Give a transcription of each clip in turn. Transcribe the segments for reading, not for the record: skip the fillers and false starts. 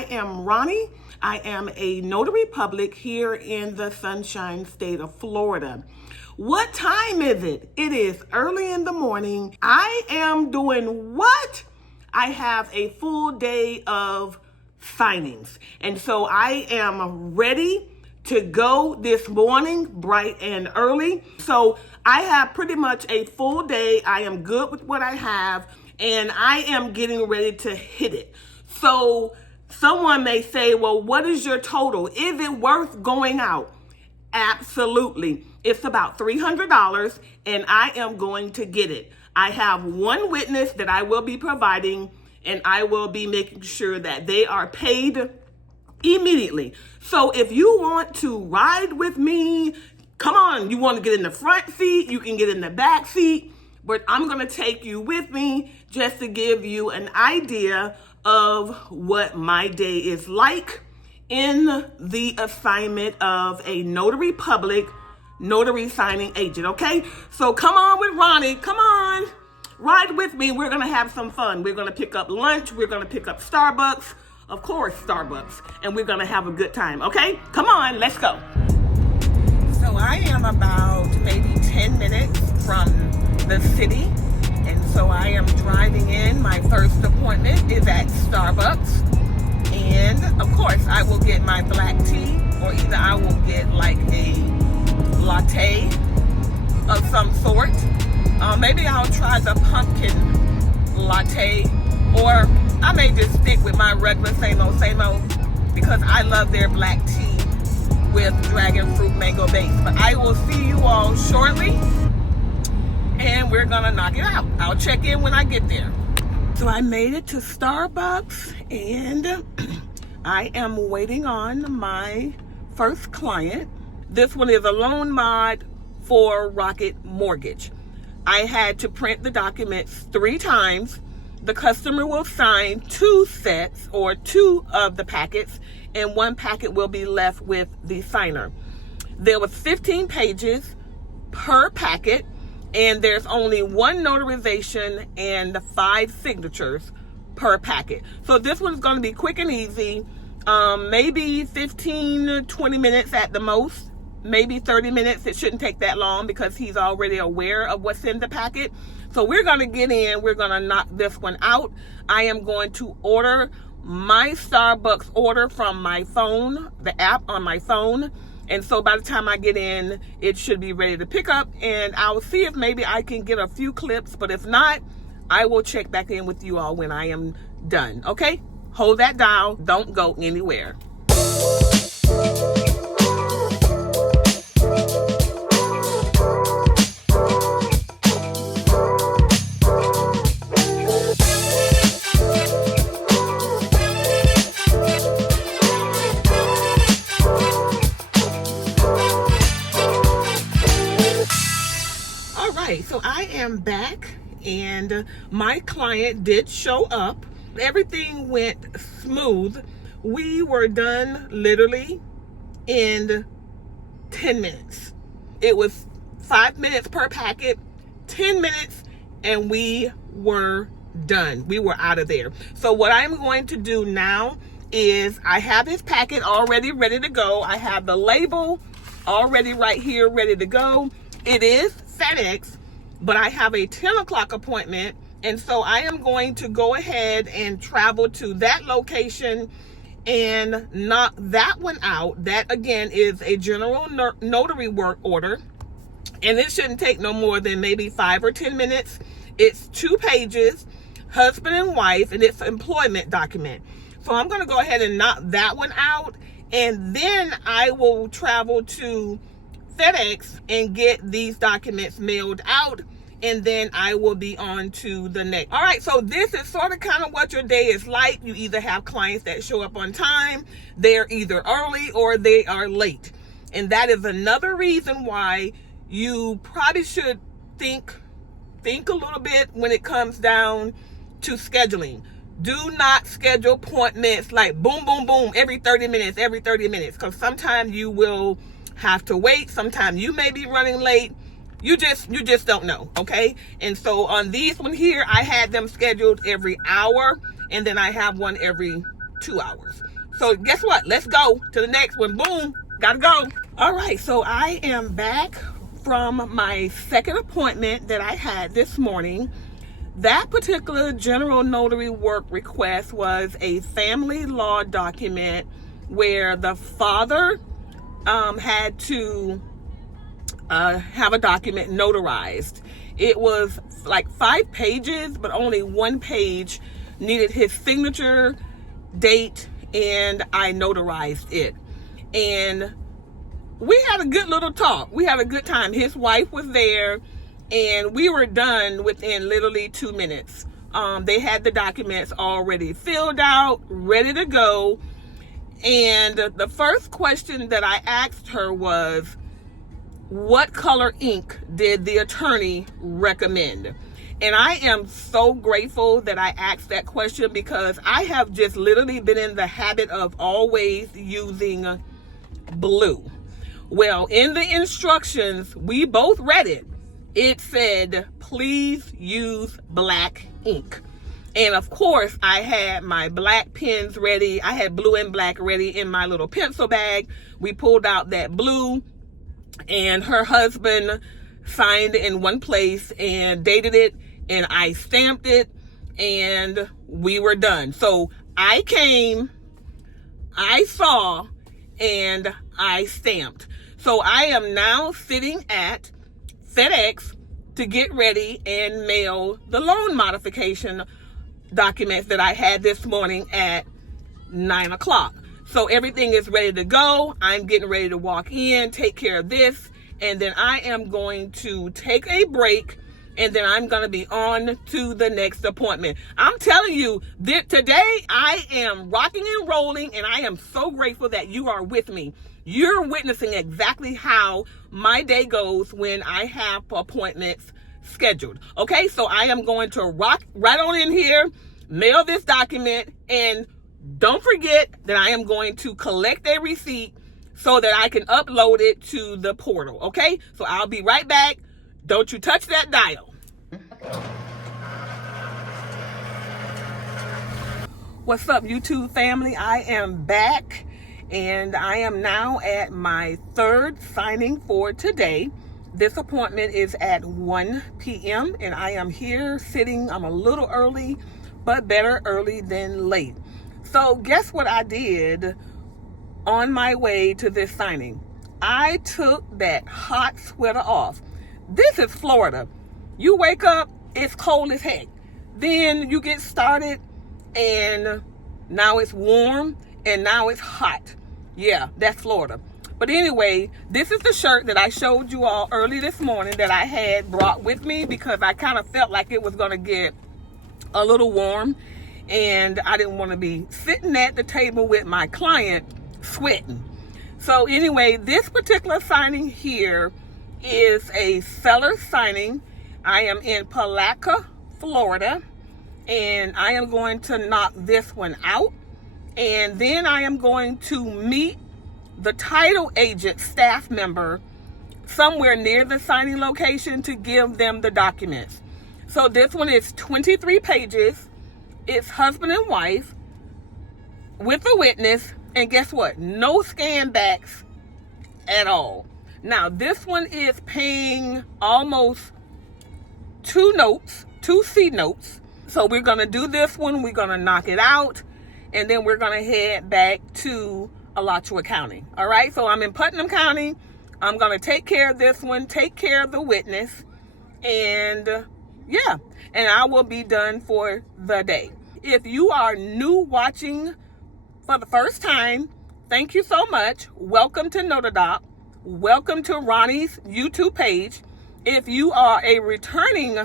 I am Ronnie. I am a notary public here in the Sunshine State of Florida. What time is it? It is early in the morning. I am doing what? I have a full day of signings. And so I am ready to go this morning, bright and early. So I have pretty much a full day. I am good with what I have, and I am getting ready to hit it. So someone may say, well, what is your total? Is it worth going out? Absolutely. It's about $300, and I am going to get it. I have one witness that I will be providing, and I will be making sure that they are paid immediately. So if you want to ride with me, come on. You want to get in the front seat, you can get in the back seat, but I'm going to take you with me just to give you an idea of what my day is like in the assignment of a notary public, notary signing agent, okay? So come on with Ronnie, come on, ride with me. We're gonna have some fun. We're gonna pick up lunch, we're gonna pick up Starbucks, of course Starbucks, and we're gonna have a good time, okay? Come on, let's go. So I am about maybe 10 minutes from the city, and so I am driving in. My first appointment is at Starbucks. And of course, I will get my black tea, or either I will get like a latte of some sort. Maybe I'll try the pumpkin latte, or I may just stick with my regular same old, because I love their black tea with dragon fruit mango base. But I will see you all shortly, and we're gonna knock it out. I'll check in when I get there. So I made it to Starbucks, and I am waiting on my first client. This one is a loan mod for Rocket Mortgage. I had to print the documents 3 times. The customer will sign 2 sets or 2 of the packets, and 1 packet will be left with the signer. There was 15 pages per packet, and there's only 1 notarization and 5 signatures per packet. So this one's going to be quick and easy. Maybe 15, 20 minutes at the most, maybe 30 minutes. It shouldn't take that long because he's already aware of what's in the packet. So we're going to get in, we're going to knock this one out. I am going to order my Starbucks order from my phone, the app on my phone. And so by the time I get in, it should be ready to pick up, and I'll see if maybe I can get a few clips, but if not, I will check back in with you all when I am done, okay? Hold that dial, don't go anywhere. So I am back, and my client did show up. Everything went smooth. We were done literally in 10 minutes. It was 5 minutes per packet, 10 minutes, and we were done. We were out of there. So what I'm going to do now is I have his packet already ready to go. I have the label already right here ready to go. It is FedEx, but I have a 10 o'clock appointment, and so I am going to go ahead and travel to that location and knock that one out. That again is a general notary work order, and it shouldn't take no more than maybe 5 or 10 minutes. It's 2 pages, husband and wife, and it's an employment document. So I'm going to go ahead and knock that one out, and then I will travel to FedEx and get these documents mailed out, and then I will be on to the next. All right, so this is sort of kind of what your day is like. You either have clients that show up on time, they're either early or they are late. And that is another reason why you probably should think a little bit when it comes down to scheduling. Do not schedule appointments like boom, boom, boom, every 30 minutes, because sometimes you will have to wait. Sometimes you may be running late. You just don't know, okay? And so on these one here, I had them scheduled every hour, and then I have one every 2 hours. So guess what? Let's go to the next one. Boom, gotta go. All right, so I am back from my second appointment that I had this morning. That particular general notary work request was a family law document where the father had to have a document notarized. It was like 5 pages, but only 1 page needed his signature, date, and I notarized it. And we had a good little talk. We had a good time. His wife was there, and we were done within literally 2 minutes. They had the documents already filled out, ready to go. And the first question that I asked her was, what color ink did the attorney recommend? And I am so grateful that I asked that question, because I have just literally been in the habit of always using blue. Well, in the instructions, we both read it. It said, please use black ink. And of course, I had my black pens ready. I had blue and black ready in my little pencil bag. We pulled out that blue, and her husband signed in one place and dated it, and I stamped it, and we were done. So I came, I saw, and I stamped. So I am now sitting at FedEx to get ready and mail the loan modification documents that I had this morning at 9 o'clock. So everything is ready to go. I'm getting ready to walk in, take care of this, and then I am going to take a break, and then I'm going to be on to the next appointment. I'm telling you, today I am rocking and rolling, and I am so grateful that you are with me. You're witnessing exactly how my day goes when I have appointments scheduled. Okay, so I am going to rock right on in here, mail this document, and don't forget that I am going to collect a receipt so that I can upload it to the portal. Okay, so I'll be right back. Don't you touch that dial. What's up, YouTube family? I am back, and I am now at my third signing for today. This appointment is at 1 p.m. and I am here sitting. I'm a little early, but better early than late. So guess what I did on my way to this signing? I took that hot sweater off. This is Florida. You wake up, it's cold as heck. Then you get started, and now it's warm, and now it's hot. Yeah, that's Florida. But anyway, this is the shirt that I showed you all early this morning that I had brought with me, because I kind of felt like it was going to get a little warm, and I didn't want to be sitting at the table with my client sweating. So anyway, this particular signing here is a seller signing. I am in Palatka, Florida, and I am going to knock this one out, and then I am going to meet the title agent staff member somewhere near the signing location to give them the documents. So this one is 23 pages. It's husband and wife with a witness, and guess what? No scan backs at all. Now this one is paying almost 2 C notes. So we're gonna do this one, we're gonna knock it out, and then we're gonna head back to Alachua County. All right, so I'm in Putnam County. I'm gonna take care of this one, take care of the witness, and yeah, and I will be done for the day. If you are new watching for the first time, thank you so much. Welcome to Notadoc. Welcome to Ronnie's YouTube page. If you are a returning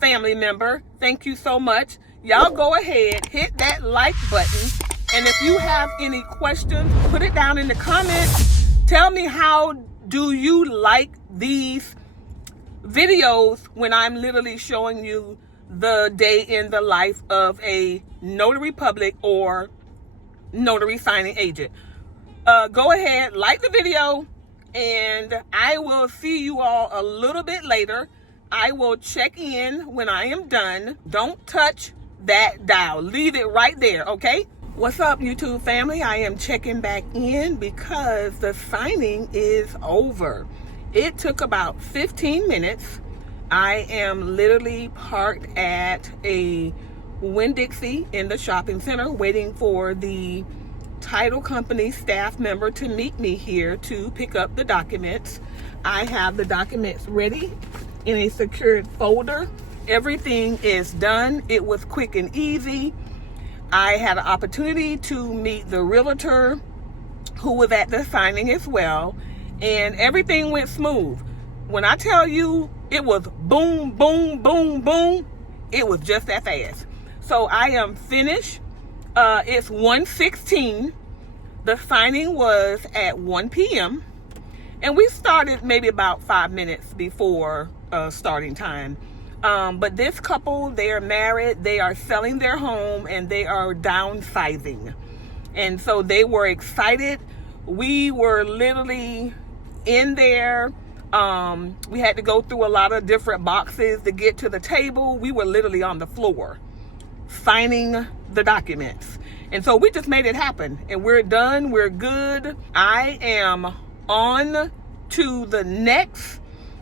family member, thank you so much. Y'all go ahead, hit that like button. And if you have any questions, put it down in the comments. Tell me, how do you like these videos when I'm literally showing you the day in the life of a notary public or notary signing agent? Go ahead, like the video, and I will see you all a little bit later. I will check in when I am done. Don't touch that dial. Leave it right there, okay? What's up, YouTube family? I am checking back in because the signing is over. It took about 15 minutes. I am literally parked at a Winn-Dixie in the shopping center waiting for the title company staff member to meet me here to pick up the documents. I have the documents ready in a secured folder. Everything is done. It was quick and easy. I had an opportunity to meet the realtor who was at the signing as well, and everything went smooth. When I tell you it was boom, boom, boom, boom, it was just that fast. So I am finished. It's 1:16. The signing was at 1 p.m. and we started maybe about 5 minutes before starting time. But this couple, they are married, they are selling their home, and they are downsizing. And so they were excited. We were literally in there. We had to go through a lot of different boxes to get to the table. We were literally on the floor signing the documents. And so we just made it happen. And we're done. We're good. I am on to the next.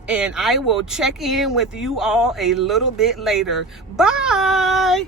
And I will check in with you all a little bit later. Bye.